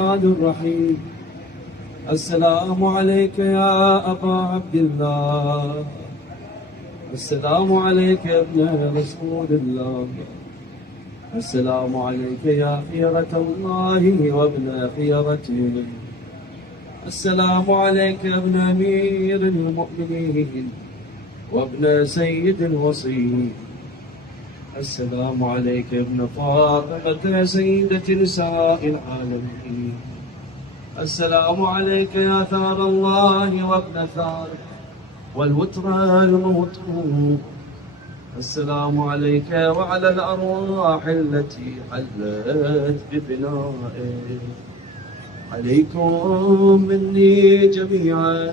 الرحمن الرحيم. السلام عليك يا أبا عبد الله، السلام عليك يا ابن رسول الله، السلام عليك يا خيرة الله وابن خيرته، السلام عليك يا ابن أمير المؤمنين وابن سيد الوصيين، السلام عليك يا ابن فاطمة سيدة نساء العالمين، السلام عليك يا ثار الله وابن ثار والوتر الموتور، السلام عليك وعلى الأرواح التي حلت بفنائك، عليكم مني جميعا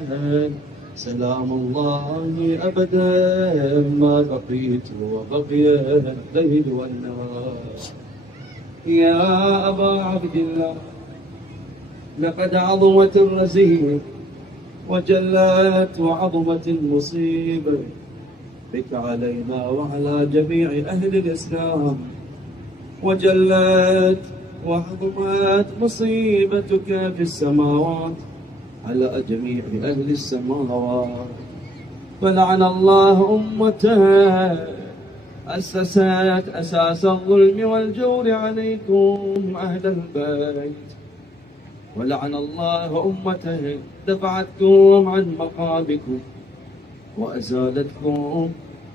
سلام الله أبدا ما بقيت وبقي الليل والنهار. يا أبا عبد الله، لقد عظمت الرزية وجلت وعظمت المصيبة بك علينا وعلى جميع أهل الإسلام، وجلت وعظمت مصيبتك في السماوات على جميع أهل السماوات، فلعن الله أمته أسست أساس الظلم والجور عليكم أهل البيت، ولعن الله أمته دفعتكم عن مقامكم وأزالتكم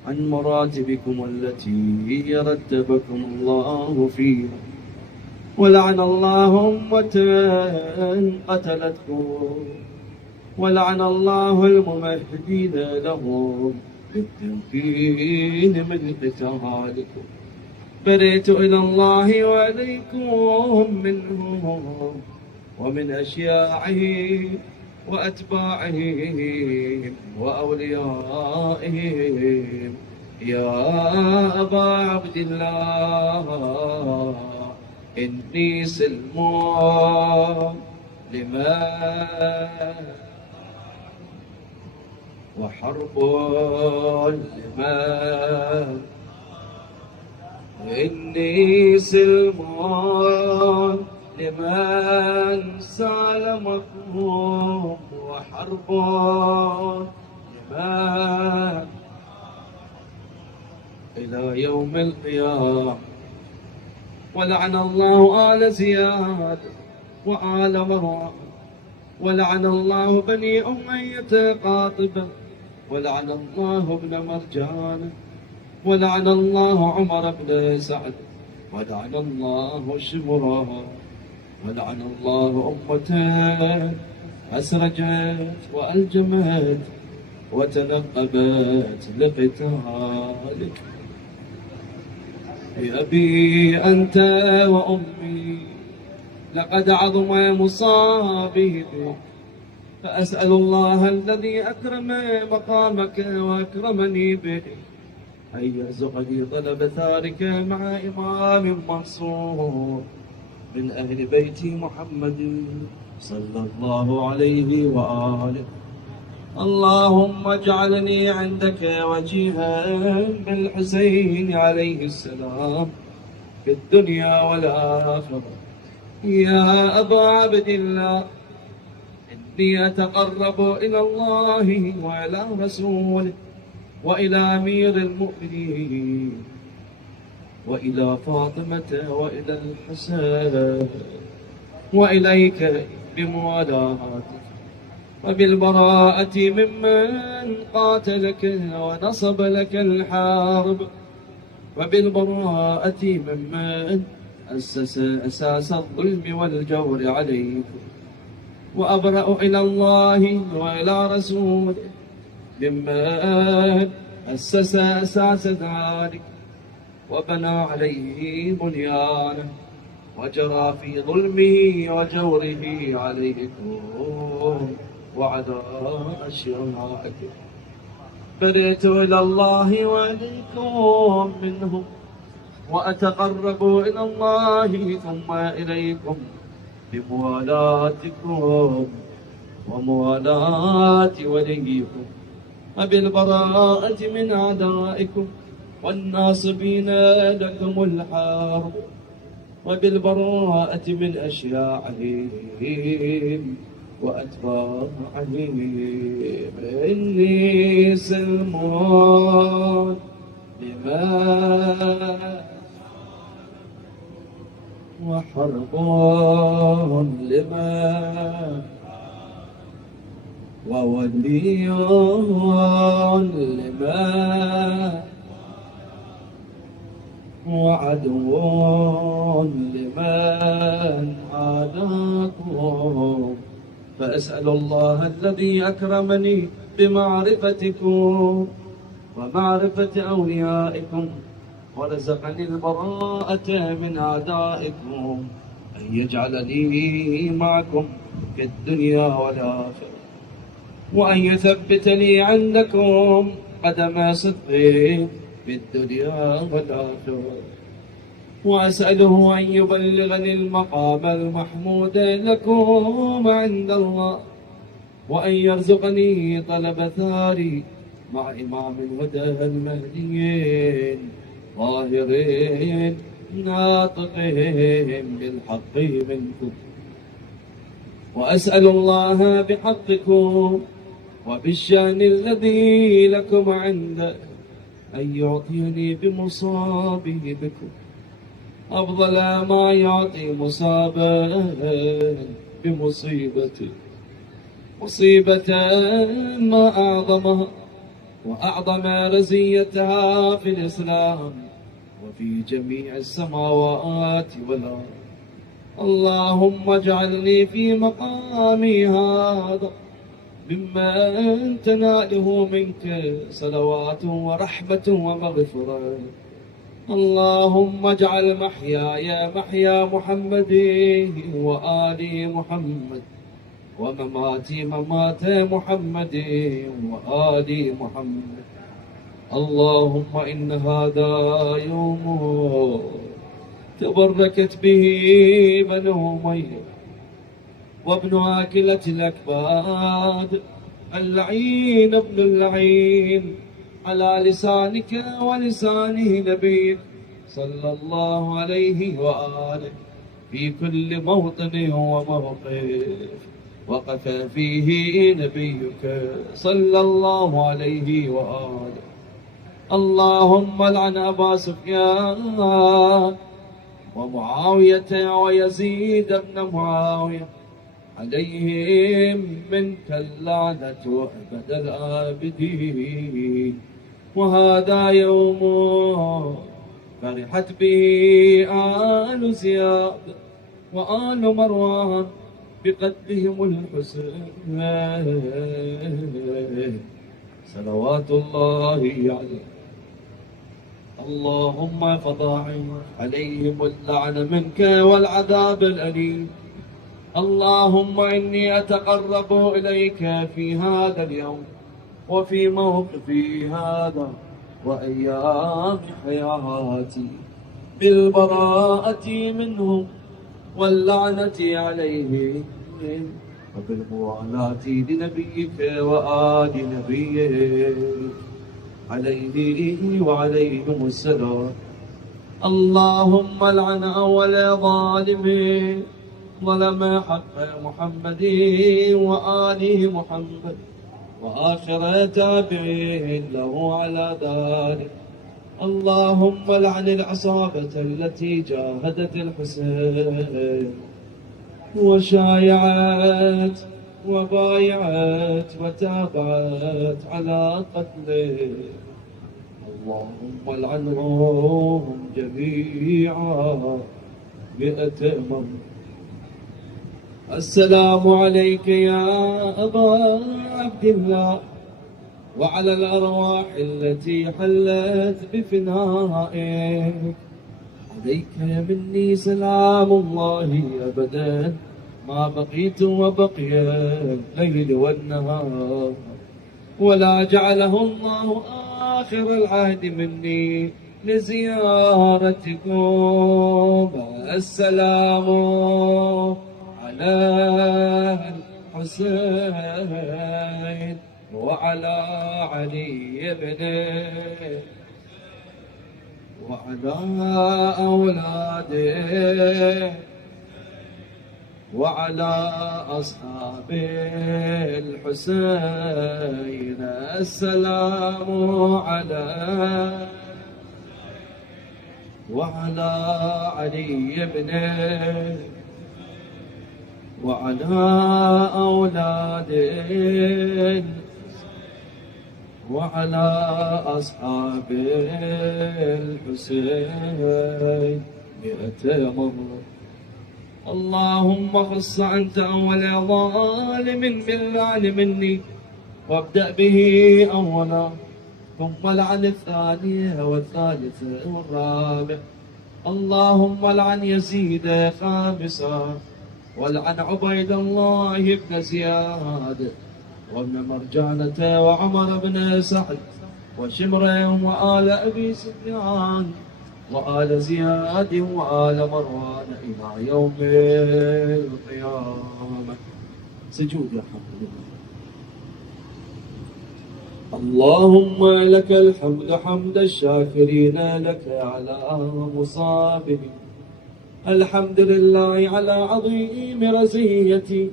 عن مراتبكم التي رتبكم الله فيها، ولعن الله أمة قتلتكم، ولعن الله الممهدين لهم بالتمكين من قتالكم، برئت إلى الله وإليكم منهم ومن أشياعهم وأتباعهم وأوليائهم. يا أبا عبد الله، إني سلم لمن وحرب لمن، إني سلم لمن سالمكم وحرب لمن إلى يوم القيامة. ولعن الله آل زياد وآل مروان، ولعن الله بني أمية قاطبة، ولعن الله ابن مرجان، ولعن الله عمر بن سعد، ولعن الله شمرا، ولعن الله أمته أسرجت وألجمت وتنقبت لقتالك. بأبي أنت وأمي لقد عظم مصابي بك، فأسأل الله الذي أكرم مقامك وأكرمني به أن يرزقني طلب ثارك مع إمام منصور من أهل بيت محمد صلى الله عليه وآله. اللهم اجعلني عندك وجيها بالحسين عليه السلام في الدنيا والآخرة. يا أبا عبد الله، إني أتقرب إلى الله وإلى رسوله وإلى أمير المؤمنين وإلى فاطمة وإلى الحسن وإليك بموالاتك وبالبراءة ممن قاتلك ونصب لك الحرب، وبالبراءة ممن أسس أساس الظلم والجور عليكم، وأبرأ إلى الله وإلى رسوله ممن أسس أساس ذلك وبنى عليه بنيانه وجرى في ظلمه وجوره عليكم وعلى أشيائكم. برئت إلى الله وإليكم منهم، وأتقرب إلى الله ثم إليكم بموالاتكم وموالاة وليكم، وبالبراءة من أعدائكم والناصبين لكم الحرب، وبالبراءة من أشياعهم وأتباعهم. إني سلم لمن وحرب لمن وولي لمن وعدو لمن عاداكم. فأسأل الله الذي أكرمني بمعرفتكم ومعرفة أوليائكم ورزقني البراءة من أعدائكم أن يجعلني معكم في الدنيا والآخرة، وأن يثبت لي عندكم قدم صدق في الدنيا والآخرة، وأسأله أن يبلغني المقام المحمود لكم عند الله، وأن يرزقني طلب ثاري مع إمام الهدى المهديين ظاهرين ناطقين بالحق منكم. وأسأل الله بحقكم وبالشأن الذي لكم عنده أن يعطيني بمصابه بكم أفضل ما يعطي مصابا بمصيبته، مصيبة ما أعظمها وأعظم رزيتها في الإسلام وفي جميع السماوات والأرض. اللهم اجعلني في مقامي هذا ممن تناله منك صلوات ورحمة ومغفرة. اللهم اجعل محياي محيا محمد وآل محمد، ومماتي ممات محمد وآل محمد. اللهم إن هذا يوم تبركت به بنو أمية وابن آكلة الأكباد اللعين ابن اللعين على لسانك ولسانه نبيك صلى الله عليه وآله في كل موطن وموقف وقف فيه نبيك صلى الله عليه وآله. اللهم لعن أبا سفيان ومعاوية ويزيد بن معاوية عليهم منك اللعنة أبد الآبدين. وهذا يوم فرحت به آل زياد وآل مروان بقدهم الحسين صلوات الله عليه. اللهم فضاعف عليهم اللعن منك والعذاب الأليم. اللهم إني أتقرب إليك في هذا اليوم وفي موقفي هذا وأيام حياتي بالبراءة منهم واللعنة عليهم وبالموالاة لنبيك وآل نبيك عليه وعليهم السلام. اللهم لعن أول ظالم ظلم حق محمد وآله محمد وآخر تابعين له على ذلك. اللهم لعن العصابة التي جاهدت الحسين وشايعت وبايعت وتابعت على قتله. اللهم لعنهم جميعا 100 مرة. السلام عليك يا أبا عبد الله وعلى الأرواح التي حلت بفنائك. عليك مني سلام الله أبدا ما بقيت وبقي الليل والنهار، ولا جعله الله آخر العهد مني لزيارتكم. السلام على الحسين وعلى علي بن وعلى أولاده وعلى أصحاب الحسين السلام عليه وعلى علي بنه وعلى أولاده وعلى أصحاب الحسين 200 مرة. اللهم خص أنت أول ظالم باللعن مني وابدأ به أولا ثم لعن الثانية والثالثة والرابع. اللهم لعن يزيد خامسا ولعن عبيد الله بن زياد وابن مرجانة وعمر بن سعد وشمر وآل أبي سفيان وآل زياد وآل مروان إلى يوم القيامة. سجود يا حمد. اللهم لك الحمد حمد الشاكرين لك على مصابهم. الحمد لله على عظيم رزيتي.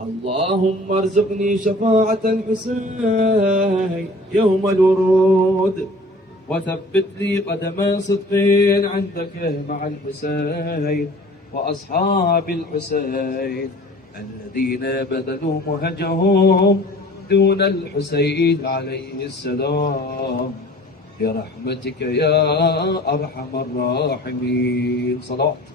اللهم ارزقني شفاعة الحسين يوم الورود وثبت لي قدم صدق عندك مع الحسين وأصحاب الحسين الذين بذلوا مهجهم دون الحسين عليه السلام برحمتك يا أرحم الراحمين. صلوات.